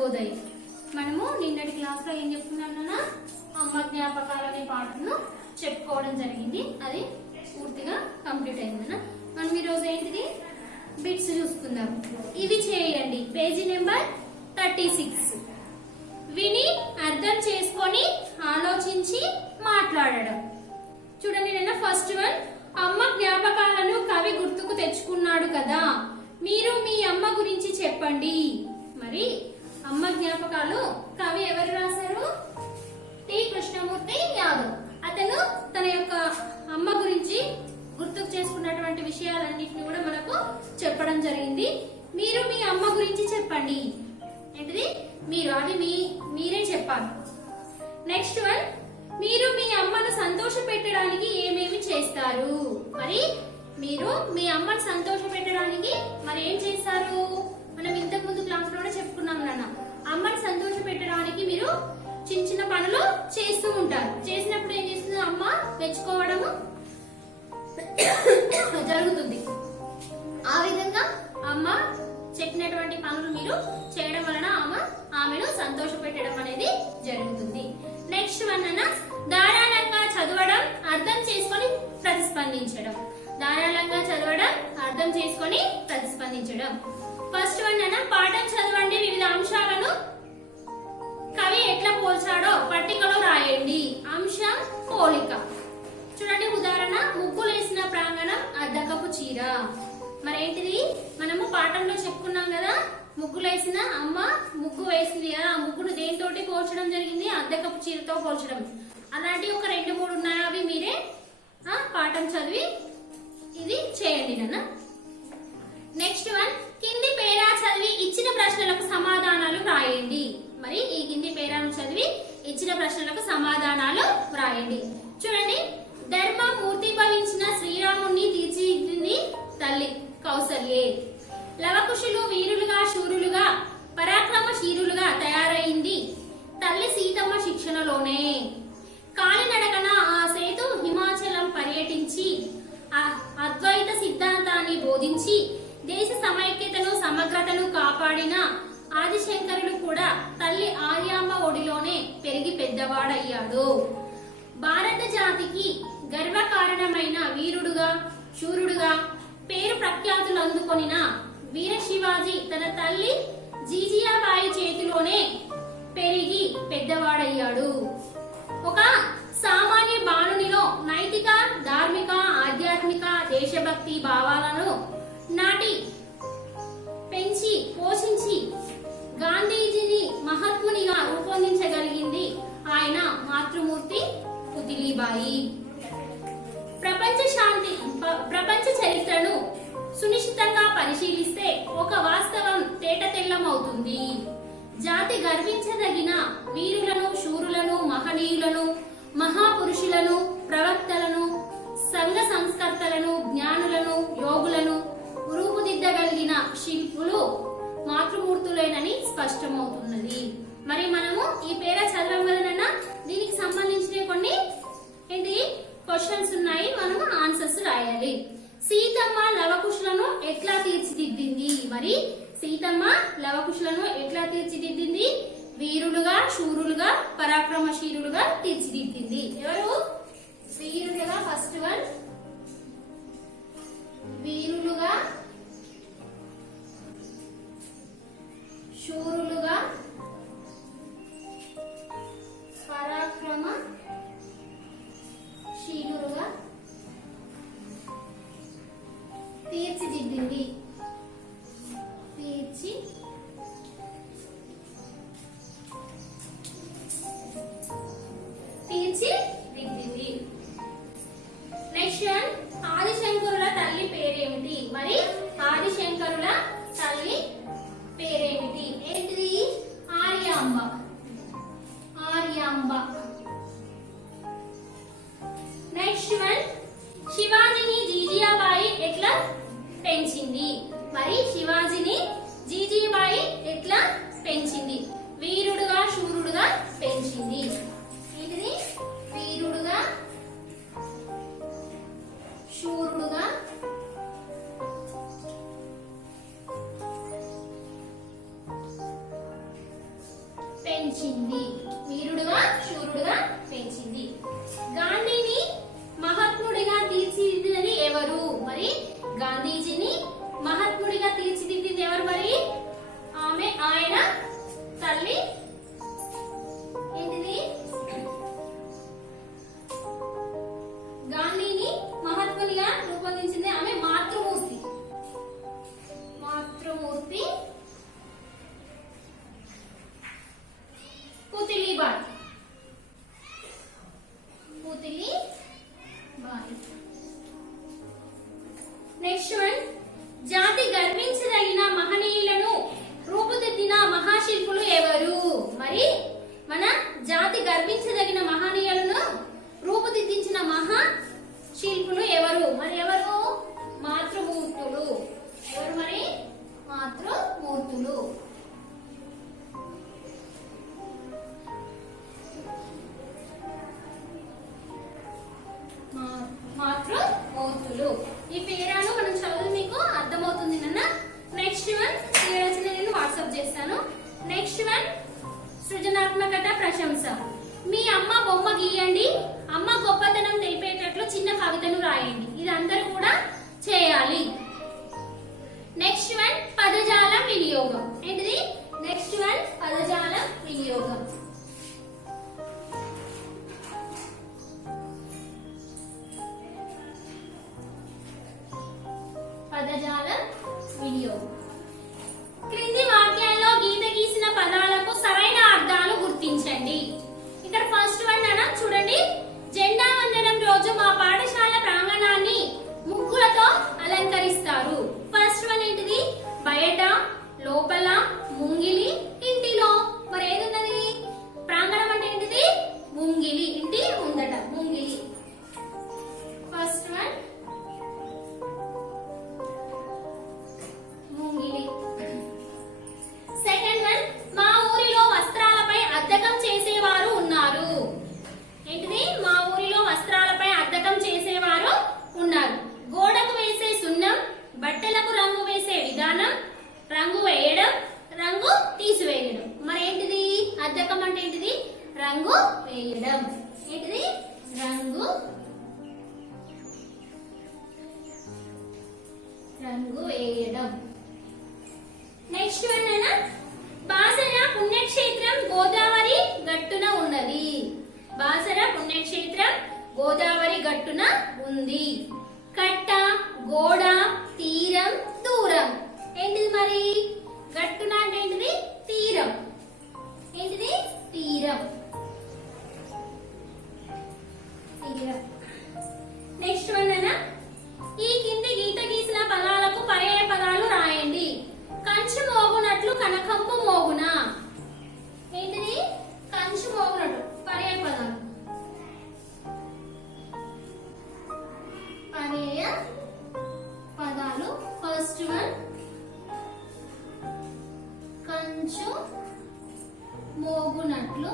శుభోదయం. మనము నిన్నటి క్లాస్ లో ఏం చెప్పుకున్నాం? అమ్మ జ్ఞాపకాలు అనే పాటను చెప్పుకోవడం జరిగింది. అది పూర్తిగా కంప్లీట్ అయిందన్న. మనం ఈ రోజు ఏంటిది బిట్స్ చూసుకుందాం. ఇవి చేయండి. Page number 36. విని అర్థం చేసుకొని ఆలోచించి మాట్లాడడం. చూడండి నిన్న ఫస్ట్ వన్, అమ్మ జ్ఞాపకాలను కవి గుర్తుకు తెచ్చుకున్నాడు కదా, మీరు మీ అమ్మ గురించి చెప్పండి. మరి అమ్మ జ్ఞాపకాలు కవి ఎవరు రాశారు? టి కృష్ణమూర్తి యాదవ్. అతను తన యొక్క అమ్మ గురించి గుర్తుకు చేసుకున్నటువంటి విషయాలన్నింటినీ కూడా మనకు చెప్పడం జరిగింది. మీరు మీ అమ్మ గురించి చెప్పండి. ఏంటిది? మీరు, అది మీరే చెప్పాలి. నెక్స్ట్ వన్, మీరు మీ అమ్మను సంతోష పెట్టడానికి ఏమేమి చేస్తారు? మరి మీరు మీ అమ్మను సంతోష పెట్టడానికి మరి ఏం చేస్తారు? మనం ఇంతకు ముందు క్లాస్ లో కూడా చెప్పుకున్నాం నాన్న. అమ్మని సంతోష పెట్టడానికి మీరు చిన్న చిన్న పనులు చేస్తూ ఉంటారు. చేసినప్పుడు ఏం చేస్తుంది? అమ్మ మెచ్చుకోవడము జరుగుతుంది. ఆ విధంగా అమ్మ చెప్పినటువంటి పనులు మీరు చేయడం వలన ఆమెను సంతోష పెట్టడం అనేది జరుగుతుంది. నెక్స్ట్ వన్ అన్న, ధారాళంగా చదవడం, అర్థం చేసుకొని ప్రతిస్పందించడం. ధారాళంగా చదవడం, అర్థం చేసుకొని ప్రతిస్పందించడం. ఫస్ట్ వన్ అన్న, పాఠం చదవండి, వివిధ అంశాలను కవి ఎట్లా పోల్చాడో పట్టికలో రాయండి. అంశం పోలిక. చూడండి ఉదాహరణ, ముగ్గులేసిన ప్రాంగణం అద్దకపు చీర. మరేంటిది? మనము పాఠంలో చెప్పుకున్నాం కదా, ముగ్గులేసిన అమ్మ ముగ్గు వేసింది కదా, ఆ ముగ్గును దేనితోటి పోల్చడం జరిగింది? అద్దకపు చీరతో పోల్చడం. అలాంటి ఒక 2-3 ఉన్నాయి. అవి మీరే పాఠం చదివి ఇది చేయండి నాన్న. నెక్స్ట్ వన్, కింది పేరా చదివి ఇచ్చిన ప్రశ్నలకు సమాధానాలు రాయండి. మరి ఈ కింది పేరాను చదివి ఇచ్చిన ప్రశ్నలకు సమాధానాలు రాయండి. చూడండి, ధర్మం మూర్తిభవించిన శ్రీరాముణ్ణి తీర్చిదిద్దింది తల్లి కౌసల్యే. లవకుశులు వీరులుగా శూరులుగా పరాక్రమశీరులుగా తయారైంది తల్లి సీతమ్మ శిక్షణలోనే. కాలినడకన ఆ సేతు హిమాచలం పర్యటించి అద్వైత సిద్ధాంతాన్ని బోధించి దేశ సమైక్యతను సమగ్రతను కాపాడిన ఆదిశంకరుడు కూడా తల్లి ఆర్యాంబ ఒడిలోనే పెరిగి పెద్దవాడయ్యాడు. భారత జాతికి గర్వకారణమైన వీరుడుగా శూరుడుగా పేరు ప్రఖ్యాతులు అందుకొనిన వీర శివాజీ తన తల్లి జీజియాబాయి చేతిలోనే పెరిగి పెద్దవాడయ్యాడు. ఒక సామాన్య బాలునిలో నైతిక, ధార్మిక, ఆధ్యాత్మిక, దేశభక్తి భావాలను నాటి పెంచి పోషించి గాంధీజీని మహాత్మునిగా రూపొందించగలిగింది ఆయన మాతృమూర్తి పుతిలీబాయి. ప్రపంచ చరిత్రను సునిశ్చితంగా పరిశీలిస్తే ఒక వాస్తవం తేటతెల్లమవుతుంది. జాతి గర్వించదగిన వీరులను, శూరులను, మహనీయులను, మహాపురుషులను, ప్రవక్తలను, సంఘ సంస్కర్తలను, జ్ఞానులను, యోగులను రూపుదిద్దగలిగిన శిల్పులు మాతృమూర్తులేనని స్పష్టమవుతున్నది. మరి మనము ఈ పేర చదవడం వలన దీనికి సంబంధించిన కొన్ని ఏంటి క్వశ్చన్స్ ఉన్నాయి. మనము ఆన్సర్స్ రాయాలి. సీతమ్మ లవకుశులను ఎట్లా తీర్చిదిద్దింది? మరి సీతమ్మ లవకుశులను ఎట్లా తీర్చిదిద్దింది? వీరులుగా, శూరులుగా, పరాక్రమశీలులుగా తీర్చిదిద్దింది. ఎవరు? వీరులుగా. ఫస్ట్ వన్, వీరులుగా, శూరులుగా, పరాక్రమశీలులుగా తీర్చిదిద్దింది. నెక్స్ట్ వన్, ఆదిశంకరుల తల్లి పేరేమిటి? మరి ఆదిశంకరుల తల్లి పేరేమిటి? ఏంటిది? ఆర్యాంబ. ఆర్యాంబ. నెక్స్ట్ వన్, శివాజీని జీజియాబాయి ఎట్లా పెంచింది? మరి శివాజీని జీజియాబాయి ఎట్లా పెంచింది? వీరుడుగా, శూరుడుగా పెంచింది. ఏంటిది? వీరుడుగా, శూరుడుగా, పెంచింది. వీరుడుగా శూరుడుగా పెంచింది. గాంధీని మహాత్ముడిగా తీర్చిదిద్దినది ఎవరు? మరి గాంధీజీని మహాత్ముడిగా తీర్చిదిద్దింది ఎవరు? మరి ఆయన తల్లి ఏంటిది? గాంధీని మహాత్మునిగా రూపొందించింది ఆమె మాతృమూర్తి. మాతృమూర్తి పుతలీబాయి. పుతలీబాయి. నెక్స్ట్ వన్, జాతి గర్వించదగిన మహనీయులను రూపుదిద్దిన మహాశిల్పులు ఎవరు? మరి మన జాతి గర్వించదగిన మహనీయులను రూపుదిద్దించిన మహా శిల్పులు ఎవరు? మరి ఎవరు? మాతృమూర్తులు. ఎవరు మరి? మాతృమూర్తులు. మాతృమూర్తులు. ఈ పేరాను మనం చదువు మీకు అర్థమవుతుంది నాన్న. నెక్స్ట్ వన్ నేను వాట్సాప్ చేస్తాను. నెక్స్ట్ వన్ సృజనాత్మకత ప్రశంస. మీ అమ్మ బొమ్మ గీయండి, అమ్మ గొప్పతనం తెలిపేటట్లు చిన్న కవితను రాయండి. ఇది అందరూ కూడా చేయాలి. నెక్స్ట్ వన్ పదజాల వినియోగం. ఏంటిది? నెక్స్ట్ వన్ పదజాల వినియోగం. పదజాల వినియోగం. క్రింది వాక్యాల్లో గీత గీసిన పదాలకు సరైన అర్థాలు గుర్తించండి. ఇక్కడ ఫస్ట్ వన్ అన్న చూడండి. జెండా వందనం రోజు మా పాఠశాల ప్రాంగణాన్ని ముగ్గులతో అలంకరిస్తారు. ఫస్ట్ వన్ ఏంటిది? బయట, లోపల, ముంగిలి, ఇంటిలో. మరి ఏది ఉన్నది? ప్రాంగణం అంటే ఏంటిది? ముంగిలి. ఇంటి ఉందట ముంగిలి. ఫస్ట్ వన్ ముంగిలి. సెకండ్ వన్, మా ఊరిలో వస్త్రాలపై అద్దకం చేసేవారు ఉన్నారు. ఏంటిది? మా ఊరిలో వస్త్రాలపై అద్దకం చేసేవారు ఉన్నారు. గోడకు వేసే సున్నం, బట్టలకు రంగు వేసే విధానం, రంగు వేయడం, రంగు తీసివేయడం. మరి ఏంటిది? అద్దకం అంటే ఏంటిది? రంగు వేయడం. ఏంటిది? రంగు వేయడం. నెక్స్ట్ వన్ అన్నా, బాసర పుణ్యక్షేత్రం గోదావరి గట్టున ఉన్నది. బాసర పుణ్యక్షేత్రం గోదావరి గట్టున ఉంది. కట్ట, గోడ, తీరం, దూరం. ఏంటిది మరి? గట్టున అంటే ఏంటిది? తీరం. ఏంటిది? తీరం. నెక్స్ట్ వన్ అన్నా, ఈ కింది గీత గీసిన పదాలకు పర్యాయ పదాలు రాయండి. కంచు మోగునట్లు కనకంబు మోగున. ఏంటిది? కంచు మోగునట్లు. పర్యాయ పదాలు. పర్యాయ పదాలు. ఫస్ట్ వన్ కంచు మోగునట్లు.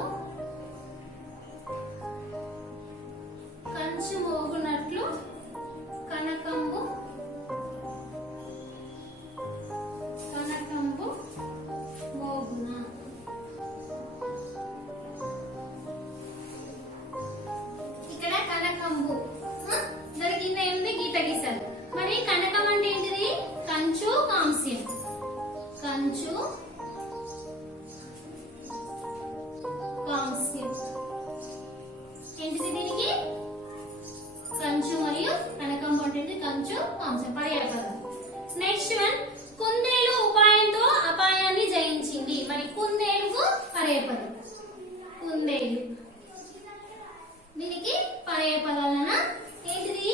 కంచు మోగునట్లు కనకంబు మోగున. ఇక్కడ కనకంబు దాని కింద ఏముంది? గీత గీసారు. మరి కనకం అంటే ఏంటిది? కంచు, కాంస్యం. కంచు, కాంస్యం. ఏంటిది? దీనికి కంచు మరియు కనకంబు అంటే కంచు, కాంస్యం. పర్యాయ పదాలు. నెక్స్ట్ వన్ కుందేలు ఉపాయంతో అపాయాన్ని జయించింది. మరి కుందేలుకు పర్యాయ పదం కుందేలు. దీనికి పర్యాయ పదాలన ఏంటిది?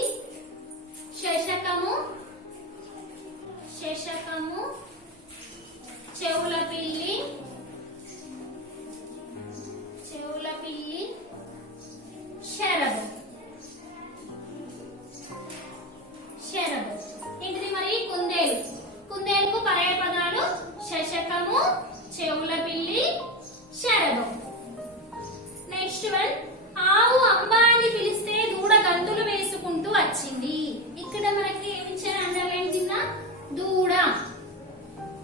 శశకము, శశకము, చెవుల పిల్లి, చెవుల పిల్లి, శరభం. శరభం ఏంటిది? మరి కుందేలు. కుందేలుకు పర్యాయ పదాలు శశకము, చెవుల పిల్లి, శరభం. నెక్స్ట్ వన్ ఆవు అంబా అని పిలిస్తే దూడ గంతులు వేసుకుంటూ వచ్చింది. ఇక్కడ మనకి ఏమిచ్చారు? అండర్లైన్ కింద దూడ.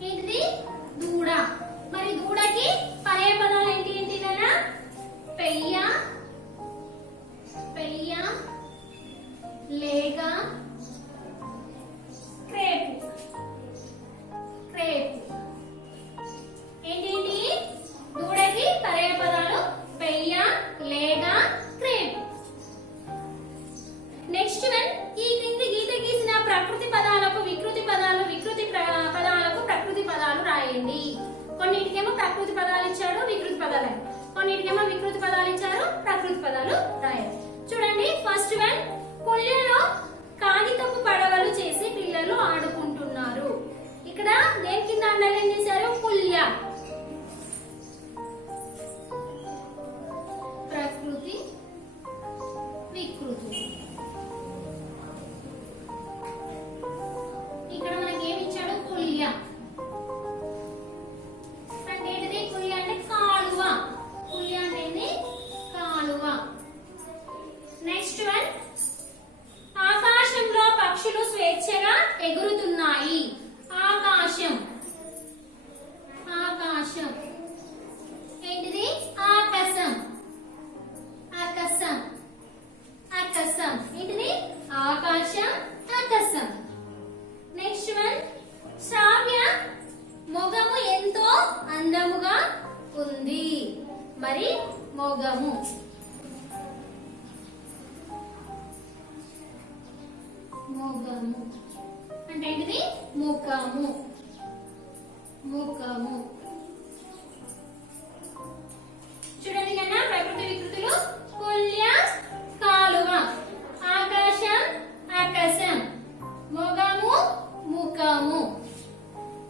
ఏంటిది? దూడ. మరి దూడకి పర్యాయ పదాలు ఏంటి? పెయ్య, పెయ్య, లేగ, క్రేపు, క్రేపు. ఏంటి దూడకి పర్యాయ పదాలు పెయ్య, లేగ, క్రేపు. నెక్స్ట్ వన్, ఈ క్రింది గీత గీసిన ప్రకృతి పదాలకు వికృతి పదాలు, వికృతి పదాలకు ప్రకృతి పదాలు రాయండి. కొన్నిటికేమో ప్రకృతి పదాలు ఇచ్చాడు, వికృతి పదాలు. కొన్నిటికేమో వికృతి పదాలు ఇచ్చారు, ప్రకృతి పదాలు రాయాలి. చూడండి ఫస్ట్ వన్, కొల్లలో కాగితపు పడవలు చేసి పిల్లలు ఆడుకుంటున్నారు. ఇక్కడ దేని కింద అండర్లైన్ చేశారు? కుల్య. ప్రకృతి, వికృతి. ఇక్కడ మనకి ఏమి ఇచ్చాడు? కుల్య. అంటే ఏంటిది? కుల్య అంటే కాలువ. కుల్య అంటే ఏంటి? కాలువ. నెక్స్ట్ వన్, ఆకాశంలో పక్షులు స్వేచ్ఛగా ఎగురుతున్నాయి. ఆకాశం, ఆకాశం. ఏంటిది? ఆకాశం, ఆకాశం, ఆకాశం. ఏంటిది? ఆకాశం, ఆకాశం. నెక్స్ట్ వన్, శ్రావ్య మొగము ఎంతో అందముగా ఉంది. మరి మొగము, మొగము అంటే ఏంటిది? ముఖము, ముఖము. చూడండి కన్నా ప్రకృతి వికృతులు. కొల్య కాలువ, ఆకాశం ఆకాశం, మొగము ముఖము.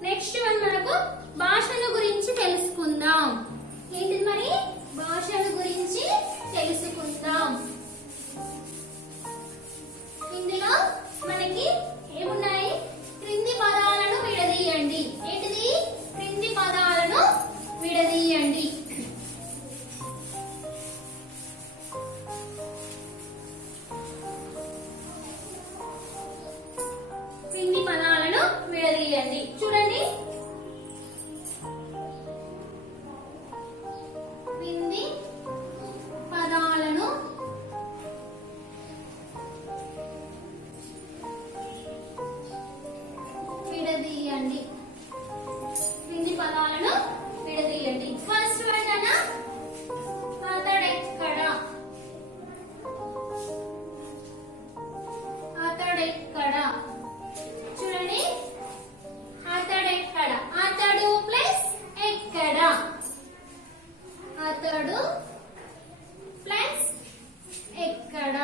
నెక్స్ట్ వన్ మనకు భాషల గురించి తెలుసుకుందాం. ఏంటిది మరి? భాషల గురించి తెలుసుకుందాం. ఇందులో మనకి ఏమున్నాయి? క్రింది పదాలను విడదీయండి. ఏంటిది? క్రింది పదాలను విడదీయండి. క్రింది పదాలను విడదీయండి. చూడండి, క్రింది పదాలను విడదీయండి. క్రింది పదాలను విడదీయండి. ఫస్ట్ వన్ అన్న అతడెక్కడ, అతడెక్కడ. చూడండి, అతడెక్కడ. అతడు ప్లస్ ఎక్కడ, అతడు ప్లస్ ఎక్కడ,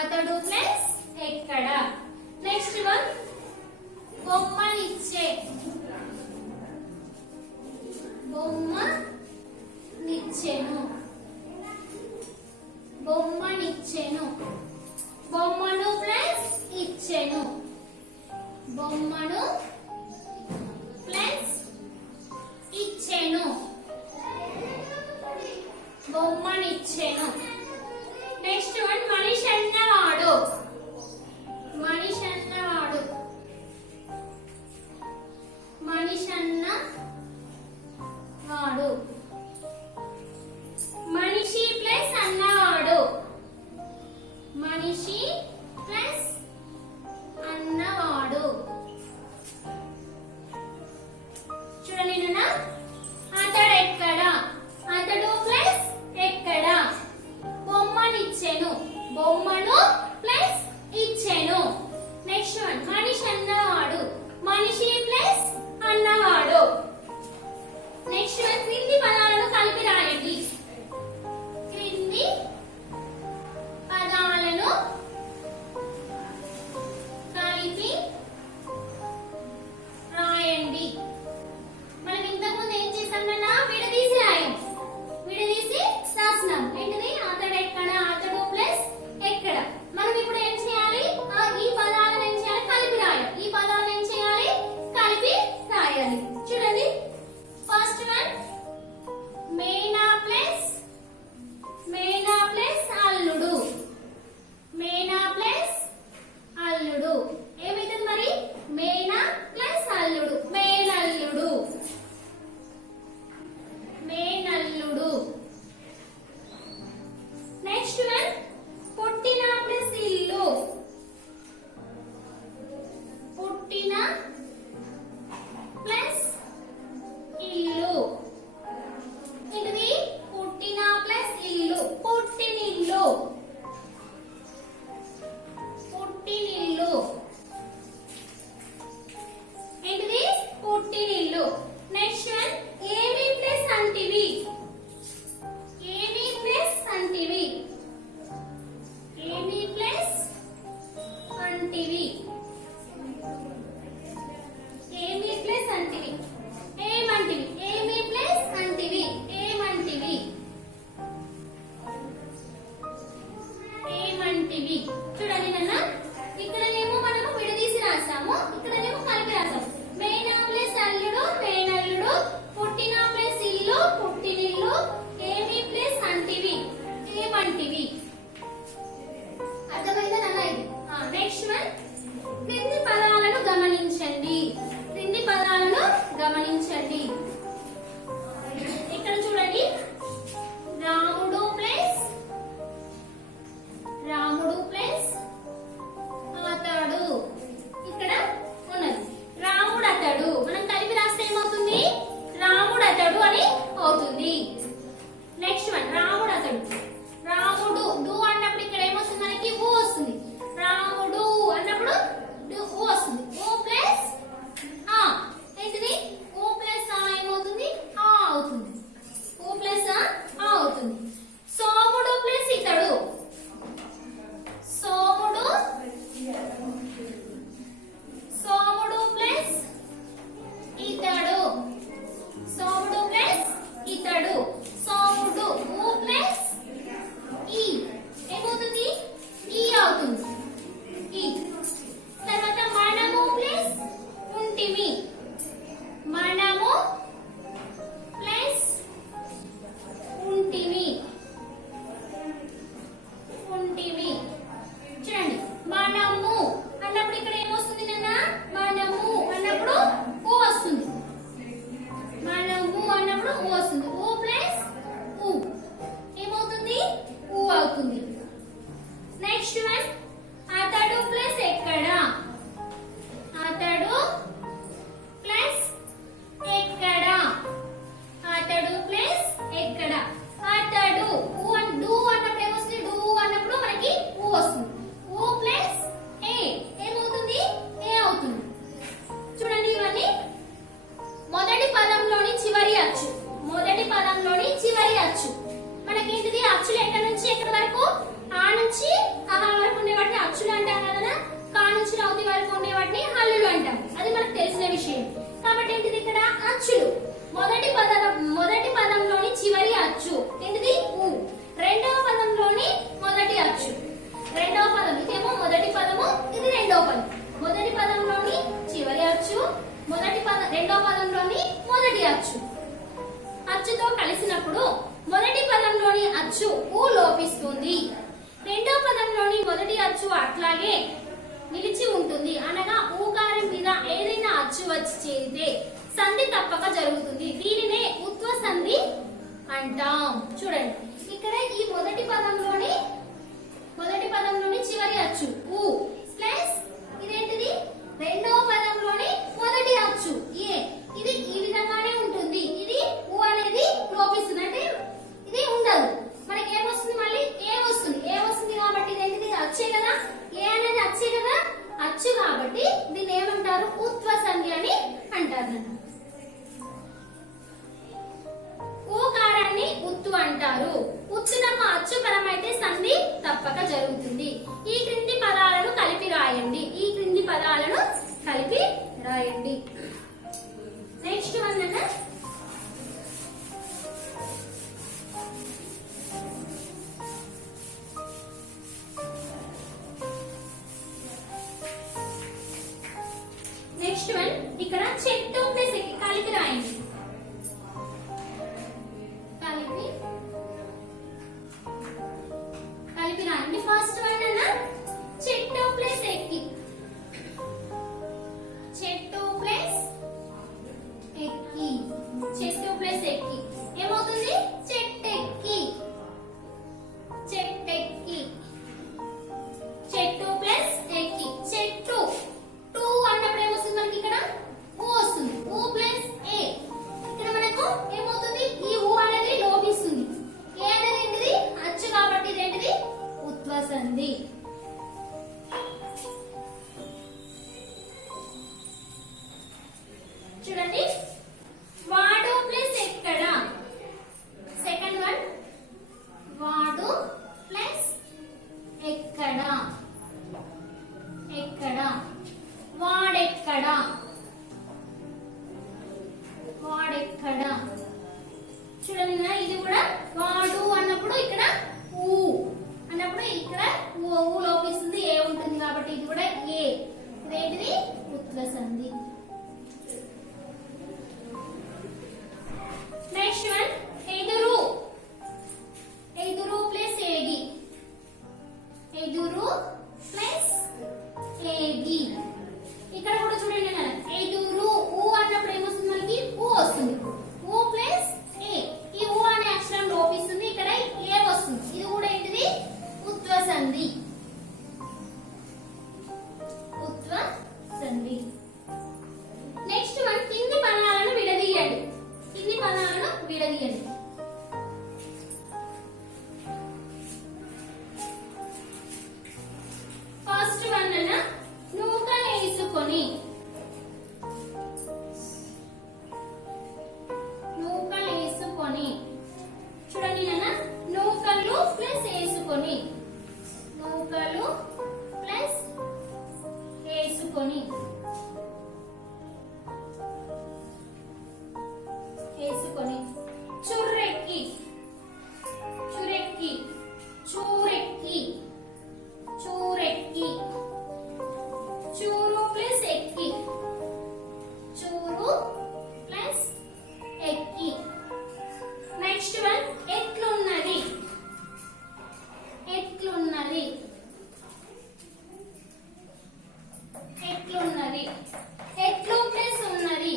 అతడు ప్లస్ ఎక్కడ. నెక్స్ట్ వన్, బొమ్మనిచ్చే, బొమ్మ నిచ్చెను, బొమ్మనిచ్చెను. బొమ్మను ప్లస్ ఇచ్చెను, బొమ్మను ప్లస్ ఇచ్చెను, బొమ్మనిచ్చెను. నెక్స్ట్ వన్, మనిషి అన్నవాడు, మనిషి అన్నవాడు, మనిషి అన్నవాడు. మనిషి ప్లస్ అన్నవాడు, మనిషి ప్లస్ అన్నవాడు. చూడండి నాన్న, అతడెక్కడ, అతడు ప్లస్ ఎక్కడ, అచ్చులు. మొదటి పదంలోని చివరి అచ్చు ఏంటిది ఊ. రెండవ పదంలోని మొదటి అచ్చు. రెండవ పదం ఇదేమో మొదటి పదము, ఇది రెండవ పదం. మొదటి పదంలోని చివరి అచ్చు, రెండవ పదంలోని మొదటి అచ్చు. అచ్చుతో కలిసినప్పుడు మొదటి పదంలోని అచ్చు ఊ లోపిస్తుంది. రెండవ పదంలోని మొదటి అచ్చు అట్లాగే నిలిచి ఉంటుంది. అనగా ఊకారం మీద ఏదైనా అచ్చు వచ్చి చేరితే సంధి తప్పక జరుగుతుంది. దీనినే ఉత్వ సంధి అంటాం. చూడండి ఇక్కడ ఈ మొదటి పదంలోని చివరి అచ్చు ఊ ప్లస్ ఇదేంటిది రెండవ పదంలోని మొదటి అచ్చు ఏ. ఇది ఈ విధంగానే ఉంటుంది. ఇది ఊ అనేది లోపిస్తుంది, అంటే ఇది ఉండదు. మనకి ఏమొస్తుంది, మళ్ళీ ఏ వస్తుంది కాబట్టి ఇదేంటిది అచ్చే కదా. ఏ అనేది అచ్చే కదా, అచ్చు కాబట్టి దీన్ని ఏమంటారు ఉత్వ సంధి అని అంటారు. ఊకారాన్ని ఉత్తు అంటారు. ఉత్తునకు అచ్చు పరమైతే సంధి తప్పక జరుగుతుంది. ఈ క్రింది పదాలను కలిపి రాయండి. నెక్స్ట్ వన్ అన్న ఇక్కడ చెట్టు ప్లస్ కలిపి రాయండి. కలిపి రాయండి. ఫస్ట్ వన్ అన్న చెట్టు ప్లస్ ఎక్కి. చెట్టు ప్లస్ ఎక్కి ఏమవుతుంది చెట్టెక్కి. చెట్టు ప్లస్ ఎక్కి. చెట్టు టూ అన్నప్పుడు ఏమొస్తుంది మనకి ఇక్కడ ఊ వస్తుంది. ఊ ప్లస్ ఏ. ఇక్కడ మనకు ఏమవుతుంది ఈ ఊ అనేది లోపిస్తుంది. ఏ అనేది ఏంటిది అచ్చు కాబట్టి ఇదేంటిది ఉత్వ సంధి. చూడండి వాడు ప్లస్ ఎక్కడ. సెకండ్ వన్ వాడు ప్లస్ ఎక్కడ. వాడెక్కడ. చూడండి ఇది కూడా వాడు అన్నప్పుడు ఇక్కడ ఊ అన్నప్పుడు ఇక్కడ ఊ లోపిస్తుంది, ఏ ఉంటుంది కాబట్టి ఇది కూడా ఏ. ఇదేంటిది ఉత్వ సంధి. నెక్స్ట్ వన్ ఎదురు ప్లస్ ఏగి. ఇక్కడ కూడా చూడండి ఎదురు ఊ అన్నప్పుడు ఏమొస్తుంది మనకి ఊ వస్తుంది. ఊ ప్లస్ ఏ. ఈ ఊ అనే అక్షరం లోపిస్తుంది, ఇక్కడ ఏ వస్తుంది. ఇది కూడా ఏంటిది ఉత్వ సంధి. నెక్స్ట్ వన్ కింది పదాలను విడదీయండి. ఫస్ట్ వన్ అన్న నూకలేసుకొని. చూడండి నాన్న నూకలు ప్లస్ వేసుకొని. చుర్రెక్కి. చూరు ప్లస్ ఎక్కి. నెక్స్ట్ వన్ ఎట్లున్నది. ఎట్లు ప్లస్ ఉన్నది.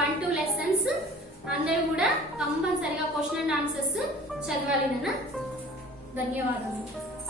1, 2 లెసన్స్ అందరూ కూడా కంపల్సరిగా క్వశ్చన్ అండ్ ఆన్సర్స్ చదవాలి నాన్న. ధన్యవాదాలు.